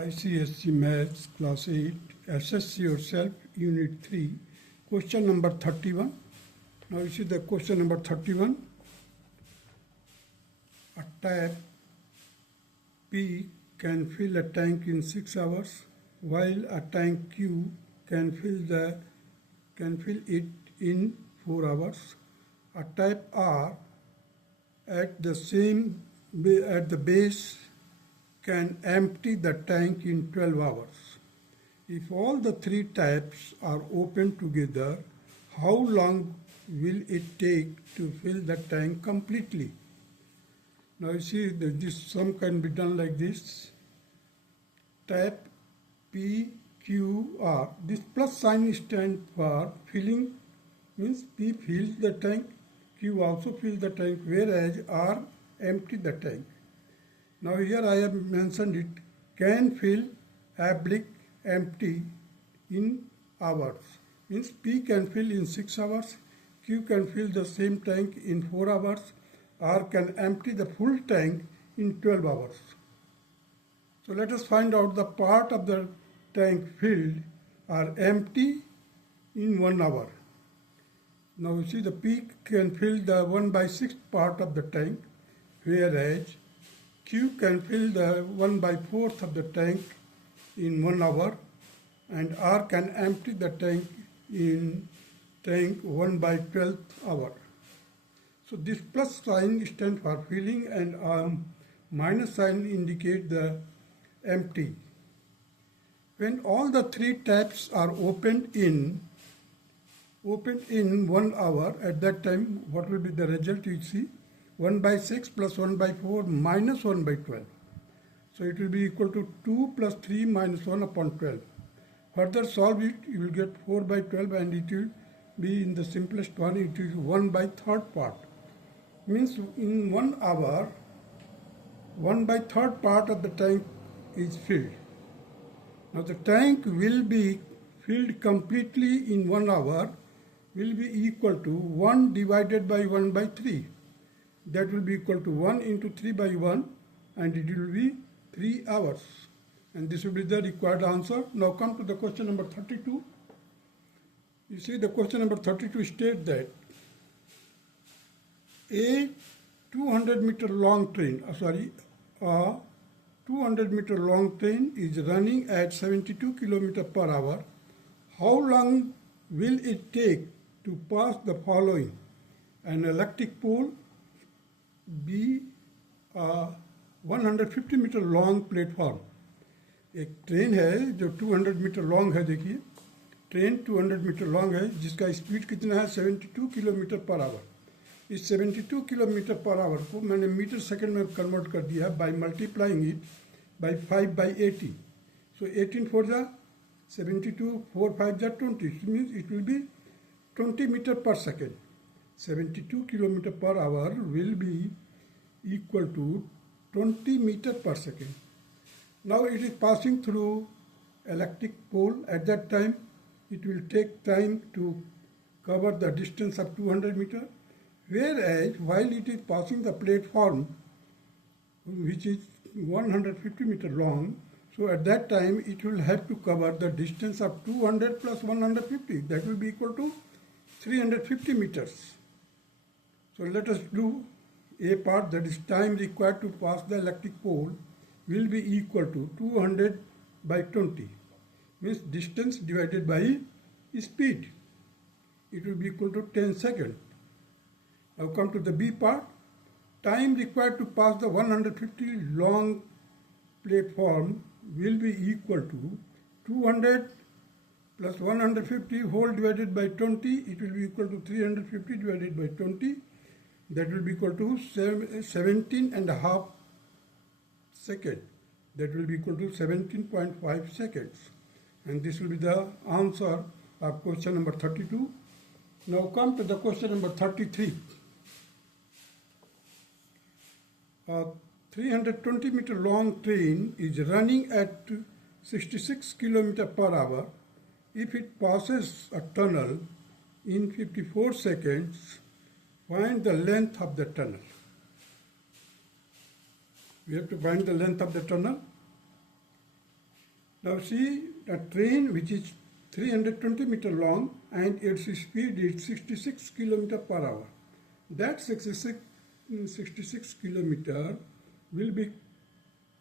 ICSE Maths Class 8, Assess Yourself, Unit 3, question number 31. Now you see the question number 31. A tap P can fill a tank in 6 hours, while a tank Q can fill it in 4 hours. A tap R at the base can empty the tank in 12 hours. If all the 3 taps are open together, how long will it take to fill the tank completely? Now you see that this sum can be done like this. Tap P, Q, R. This plus sign stands for filling, means P fills the tank, Q also fills the tank, whereas R empty the tank. Now here I have mentioned it, can fill, oblique, empty in hours. Means P can fill in 6 hours, Q can fill the same tank in 4 hours, R can empty the full tank in 12 hours. So let us find out the part of the tank filled are empty in 1 hour. Now you see the P can fill the 1/6 part of the tank, whereas Q can fill the 1/4 of the tank in 1 hour, and R can empty the tank in 1/12 hour. So this plus sign stands for filling and minus sign indicate the empty. When all the 3 taps are opened in 1 hour, at that time what will be the result? You see 1/6 plus 1/4 minus 1/12. So it will be equal to 2 plus 3 minus 1 upon 12. Further solve it, you will get 4/12, and it will be in the simplest one, it is 1/3 part. Means in 1 hour, 1/3 part of the tank is filled. Now the tank will be filled completely in 1 hour will be equal to 1 divided by 1/3. That will be equal to 1 into 3/1, and it will be 3 hours. And this will be the required answer. Now come to the question number 32. You see the question number 32 states that a 200-meter long train, a 200-meter long train is running at 72 km per hour. How long will it take to pass the following? An electric pole, B, a 150 metre long platform. एक train है जो 200 metre long है. देखिए train 200 metre long है जिसका speed कितना है 72 kilometre per hour. इस 72 किलोमीटर पर आवर को मैंने मीटर सेकंड में कन्वर्ट कर दिया by multiplying it by 5/80. So 18 4 जा 72, 4 5 जा 20. Means it will be 20 metre per second. 72 kilometer per hour will be equal to 20 meter per second. Now it is passing through electric pole. At that time it will take time to cover the distance of 200 meter, whereas while it is passing the platform which is 150 meter long, so at that time it will have to cover the distance of 200 plus 150, that will be equal to 350 meters. So let us do a part, that is time required to pass the electric pole will be equal to 200/20. Means distance divided by speed. It will be equal to 10 seconds. Now come to the B part. Time required to pass the 150 long platform will be equal to 200 plus 150 whole divided by 20. It will be equal to 350 divided by 20. That will be equal to 17.5 seconds. That will be equal to 17.5 seconds. And this will be the answer of question number 32. Now come to the question number 33. A 320 meter long train is running at 66 km per hour. If it passes a tunnel in 54 seconds, find the length of the tunnel. We have to find the length of the tunnel. Now see a train which is 320 meter long and its speed is 66 kilometer per hour. That 66 kilometer will be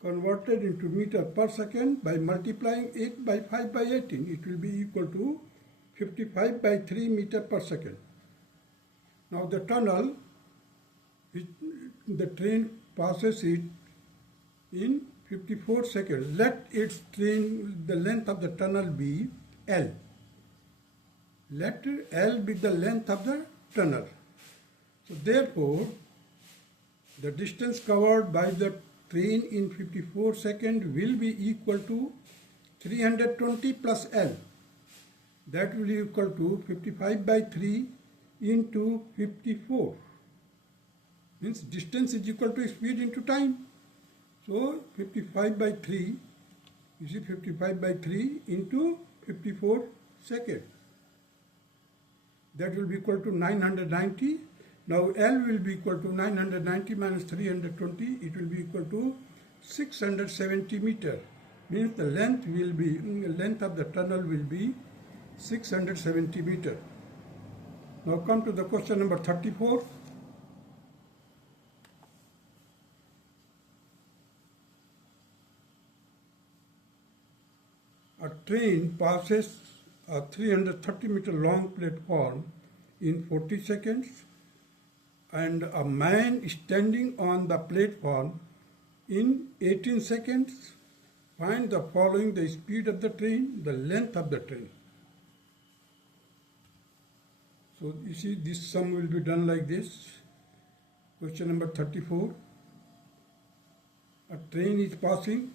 converted into meter per second by multiplying it by 5 by 18. It will be equal to 55 by 3 meter per second. Now the tunnel, the train passes it in 54 seconds. Let the length of the tunnel be L. Let L be the length of the tunnel. So therefore, the distance covered by the train in 54 seconds will be equal to 320 plus L. That will be equal to 55 by 3 into 54. Means distance is equal to speed into time. So 55 by 3, you see 55 by 3 into 54 seconds. That will be equal to 990. Now L will be equal to 990 minus 320. It will be equal to 670 meter. Means the length of the tunnel will be 670 meter. Now come to the question number 34. A train passes a 330 meter long platform in 40 seconds and a man standing on the platform in 18 seconds. Find the following: the speed of the train, the length of the train. So you see this sum will be done like this. Question number 34. A train is passing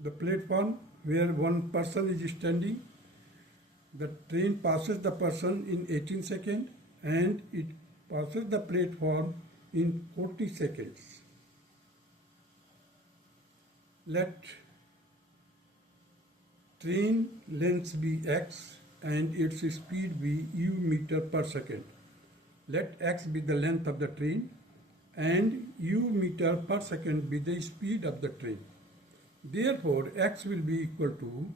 the platform where one person is standing. The train passes the person in 18 seconds and it passes the platform in 40 seconds. Let train length be x and its speed be u meter per second. Let x be the length of the train and u meter per second be the speed of the train. Therefore, x will be equal to,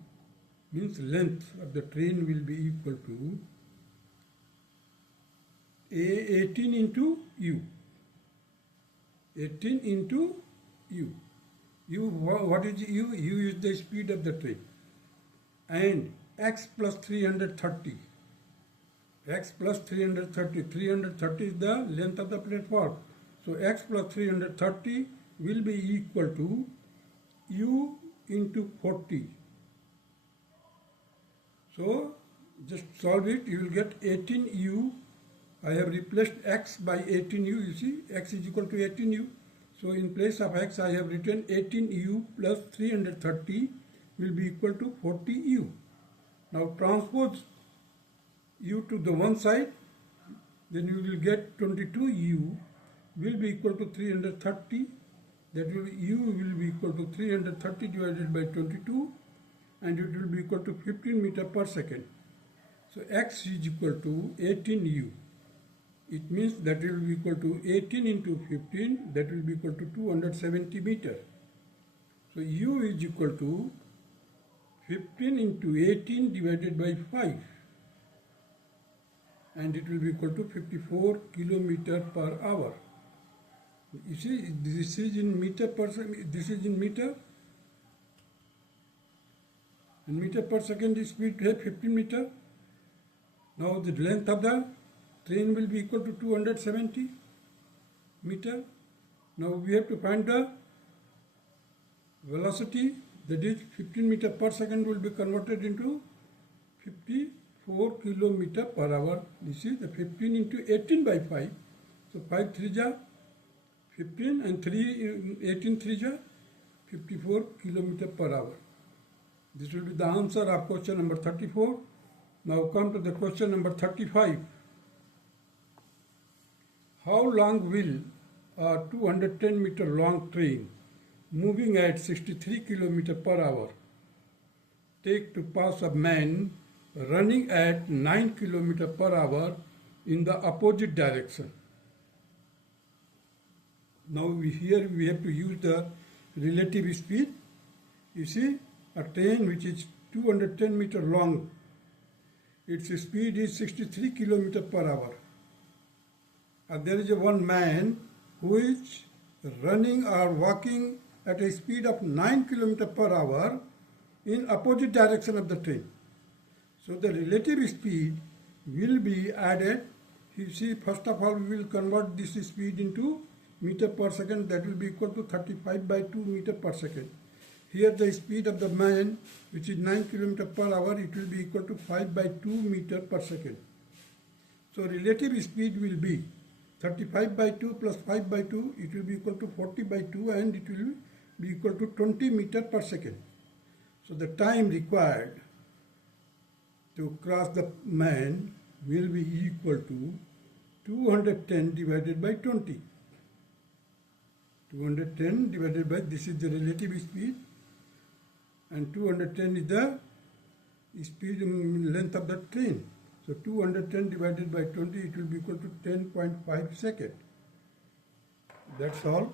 means length of the train will be equal to 18 into u. 18 into u. U, what is u? U is the speed of the train. And x plus 330. X plus 330. 330 is the length of the platform. So x plus 330 will be equal to u into 40. So just solve it. You will get 18u. I have replaced x by 18u. You see, x is equal to 18u. So in place of x, I have written 18u plus 330 will be equal to 40u. Now transpose u to the one side, then you will get 22u will be equal to 330. That will be u will be equal to 330 divided by 22, and it will be equal to 15 meter per second. So x is equal to 18u. It means that it will be equal to 18 into 15, that will be equal to 270 meter. So u is equal to 15 into 18 divided by 5, and it will be equal to 54 kilometer per hour. You see, this is in meter per second, this is in meter, and meter per second is speed to have 15 meter. Now the length of the train will be equal to 270 meter. Now we have to find the velocity, that is 15 meter per second will be converted into 54 kilometer per hour. This is the 15 into 18 by 5. So 5 3 ja 15 and 18 3 ja 54 kilometer per hour. This will be the answer of question number 34. Now come to the question number 35. How long will a 210 meter long train moving at 63 kilometer per hour take to pass a man running at 9 kilometer per hour in the opposite direction? Now here we have to use the relative speed. You see, a train which is 210 meter long, its speed is 63 kilometer per hour. And there is one man who is running or walking at a speed of 9 kilometer per hour in opposite direction of the train. So the relative speed will be added. You see, first of all, we will convert this speed into meter per second. That will be equal to 35 by 2 meter per second. Here the speed of the man, which is 9 km per hour, it will be equal to 5 by 2 meter per second. So relative speed will be 35 by 2 plus 5 by 2, it will be equal to 40 by 2, and it will be equal to 20 meter per second. So the time required to cross the man will be equal to 210 divided by 20. 210 divided by, this is the relative speed, and 210 is the speed length of the train. So 210 divided by 20, it will be equal to 10.5 seconds. That's all.